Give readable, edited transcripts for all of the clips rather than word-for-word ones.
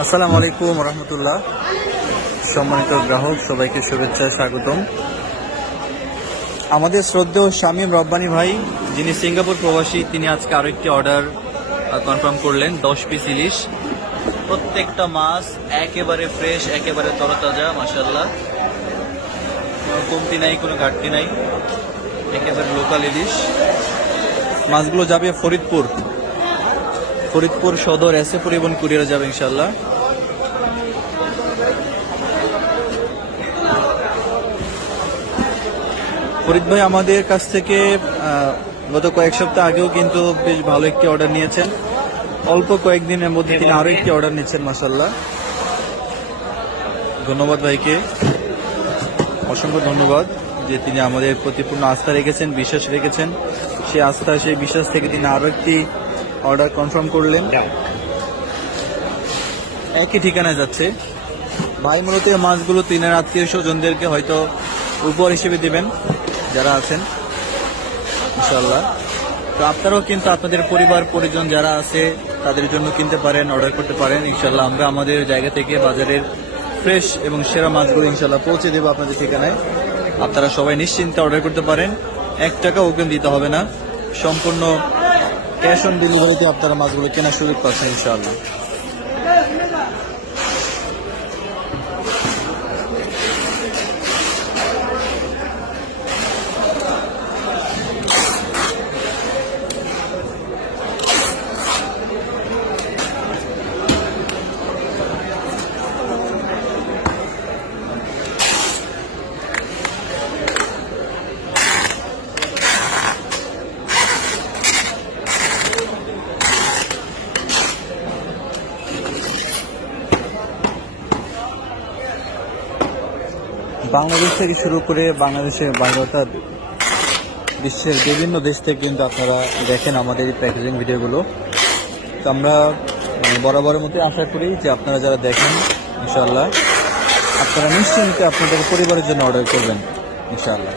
আসসালামু আলাইকুম রহমতুল্লাহ। সম্মানিত গ্রাহক সবাইকে শুভেচ্ছা, স্বাগতম। আমাদের শ্রদ্ধেয় শামীম রব্বানী ভাই, যিনি সিঙ্গাপুর প্রবাসী, তিনি আজকে আরো একটি অর্ডার কনফার্ম করলেন। 10 পিস ইলিশ, প্রত্যেকটা মাছ একেবারে ফ্রেশ, একেবারে তরতাজা, মাশাআল্লাহ। কোনো কমতি নাই, কোনো ঘাটতি নাই, একেবারে লোকাল ইলিশ। মাছগুলো যাবে ফরিদপুর সদর এসে পরিবহন কুরিয়ারে যাবে ইনশাল্লাহ। ফরিদ ভাই আমাদের কাছ থেকে গত কয়েক সপ্তাহ আগেও কিন্তু বেশ ভালো একটি অর্ডার নিয়েছেন। অল্প কয়েকদিনের মধ্যে তিনি আরো একটি অর্ডার নিচ্ছেন, মাশাআল্লাহ। ধন্যবাদ ভাইকে, অসংখ্য ধন্যবাদ যে তিনি আমাদের প্রতি পূর্ণ আস্থা রেখেছেন, বিশ্বাস রেখেছেন। সেই আস্থা, সেই বিশ্বাস থেকে তিনি আরো একটি অর্ডার কনফার্ম করলেন। একই ঠিকানায় যাচ্ছে ভাই। মূলত মাছগুলো তিনের আত্মীয় স্বজনদেরকে হয়তো উপহার হিসেবে দিবেন যারা আছেন ইনশাআল্লাহ। তো আপনারাও কিন্তু আপনাদের পরিবার পরিজন যারা আছে তাদের জন্য কিনতে পারেন, অর্ডার করতে পারেন ইনশাআল্লাহ। আমরা আমাদের জায়গা থেকে বাজারের ফ্রেশ এবং সেরা মাছগুলো ইনশাআল্লাহ পৌঁছে দেবো আপনাদের ঠিকানায়। আপনারা সবাই নিশ্চিন্তে অর্ডার করতে পারেন। 1 টাকা অগ্রিম দিতে হবে না, সম্পূর্ণ ক্যাশ অন ডেলিভারিতে আপনারা মাছগুলো কেনার সুযোগ পাচ্ছেন ইনশাআল্লাহ। বাংলাদেশ থেকে শুরু করে বাংলাদেশের বাইরে অর্থাৎ বিশ্বের বিভিন্ন দেশ থেকে কিন্তু আপনারা দেখেন আমাদের এই প্যাকেজিং ভিডিওগুলো। তো আমরা বরাবরের মধ্যে আশা করি যে আপনারা যারা দেখেন ইনশাআল্লাহ আপনারা নিশ্চিন্তে আপনাদের পরিবারের জন্য অর্ডার করবেন ইনশাআল্লাহ।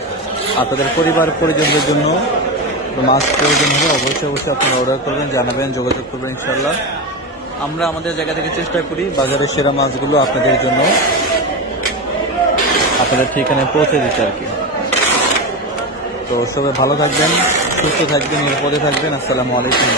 আপনাদের পরিবার পরিজনদের জন্য মাছ প্রয়োজন হলে অবশ্যই আপনারা অর্ডার করবেন, জানাবেন, যোগাযোগ করবেন ইনশাআল্লাহ। আমরা আমাদের জায়গা থেকে চেষ্টা করি বাজারের সেরা মাছগুলো আপনাদের জন্য আপনাদের ঠিকানায় পৌঁছে দিতে আর কি। তো সবাই ভালো থাকবেন, সুস্থ থাকবেন, নিরাপদে থাকবেন। আসসালামু আলাইকুম।